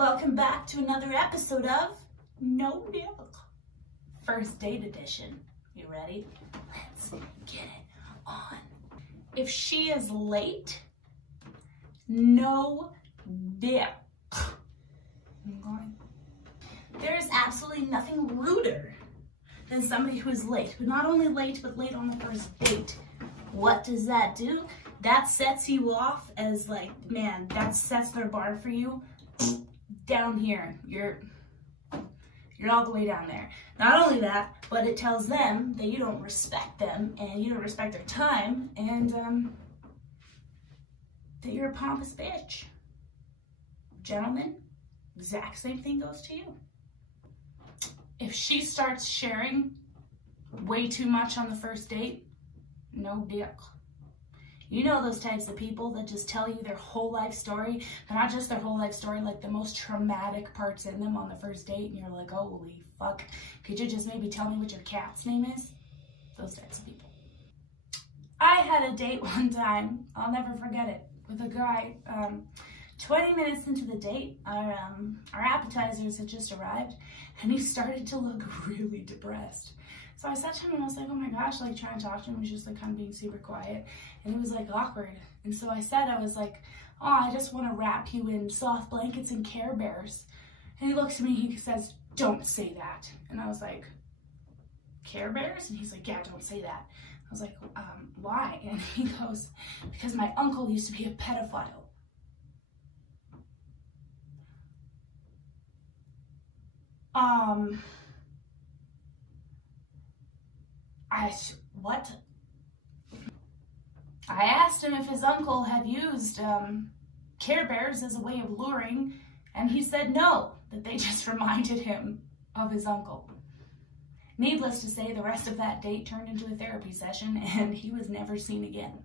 Welcome back to another episode of No Diqk, First Date Edition. You ready? Let's get it on. If she is late, no Diqk. There's absolutely nothing ruder than somebody who is late, but not only late, but late on the first date. What does that do? That sets you off as like, man, that sets their bar for you down here. You're all the way down there. Not only that, but it tells them that you don't respect them and you don't respect their time and that you're a pompous bitch. Gentlemen, exact same thing goes to you. If she starts sharing way too much on the first date, no Diqk. You know those types of people that just tell you their whole life story. They're not just their whole life story, like the most traumatic parts in them on the first date, and you're like, holy fuck, could you just maybe tell me what your cat's name is? Those types of people. I had a date one time, I'll never forget it, with a guy. 20 minutes into the date, our appetizers had just arrived, and he started to look really depressed. So I said to him, and I was like, oh my gosh, like trying to talk to him, he was just like kind of being super quiet, and it was like awkward. And so I said, I was like, oh, I just want to wrap you in soft blankets and Care Bears. And he looks at me, he says, don't say that. And I was like, Care Bears? And he's like, yeah, don't say that. I was like, why? And he goes, because my uncle used to be a pedophile. What? I asked him if his uncle had used Care Bears as a way of luring, and he said no, that they just reminded him of his uncle. Needless to say, the rest of that date turned into a therapy session, and he was never seen again.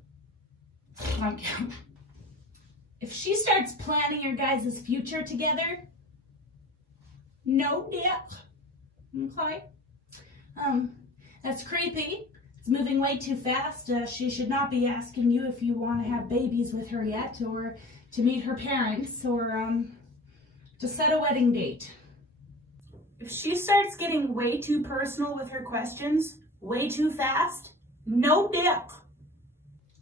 Thank you. If she starts planning your guys' future together, no Diqk. Okay? That's creepy. It's moving way too fast. She should not be asking you if you want to have babies with her yet, or to meet her parents, or to set a wedding date. If she starts getting way too personal with her questions, way too fast, no Diqk.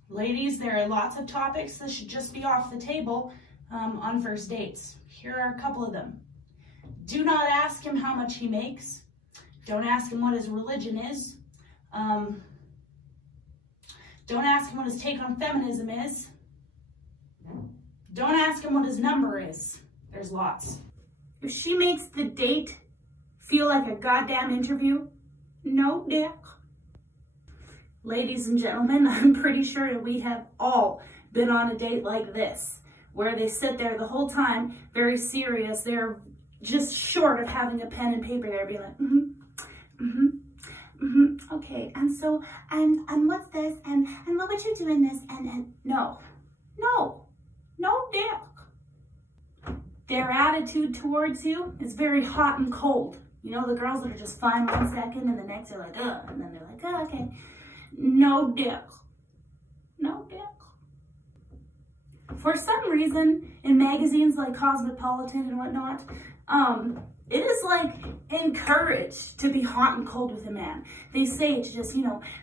Ladies, there are lots of topics that should just be off the table on first dates. Here are a couple of them. Do not ask him how much he makes. Don't ask him what his religion is. Don't ask him what his take on feminism is. Don't ask him what his number is. There's lots. If she makes the date feel like a goddamn interview, no Diqk. Ladies and gentlemen, I'm pretty sure that we have all been on a date like this, where they sit there the whole time, very serious. They're just short of having a pen and paper there, being like, okay, and so, and what's this, and what would you do in this, and no Diqk. Their attitude towards you is very hot and cold. You know, the girls that are just fine 1 second, and the next they're like, and then they're like, oh, okay. No Diqk. No Diqk. For some reason, in magazines like Cosmopolitan and whatnot, it is like encouraged to be hot and cold with a man. They say to just,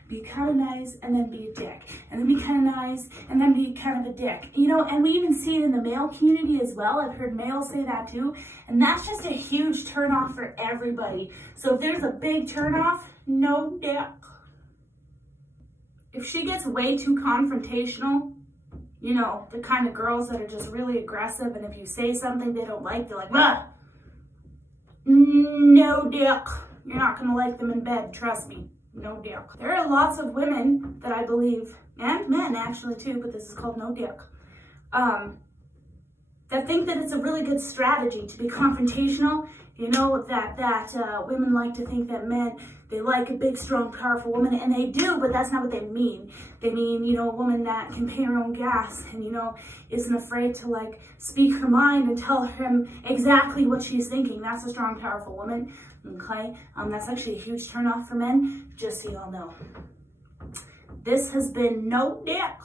be kind of nice and then be a dick. And then be kind of nice and then be kind of a dick. And we even see it in the male community as well. I've heard males say that too. And that's just a huge turnoff for everybody. So if there's a big turnoff, no Diqk. If she gets way too confrontational, the kind of girls that are just really aggressive, and if you say something they don't like, they're like, bah! No Diqk. You're not going to like them in bed, trust me. No Diqk. There are lots of women that I believe, and men actually too, but this is called no Diqk, that think that it's a really good strategy to be confrontational. That women like to think that men, they like a big, strong, powerful woman, and they do, but that's not what they mean. They mean, a woman that can pay her own gas and, isn't afraid to, speak her mind and tell him exactly what she's thinking. That's a strong, powerful woman, okay? That's actually a huge turnoff for men, just so y'all know. This has been No Diqk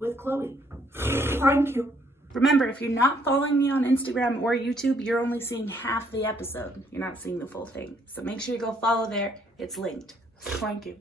with Chloe. Thank you. Remember, if you're not following me on Instagram or YouTube, you're only seeing half the episode. You're not seeing the full thing. So make sure you go follow there. It's linked. Thank you.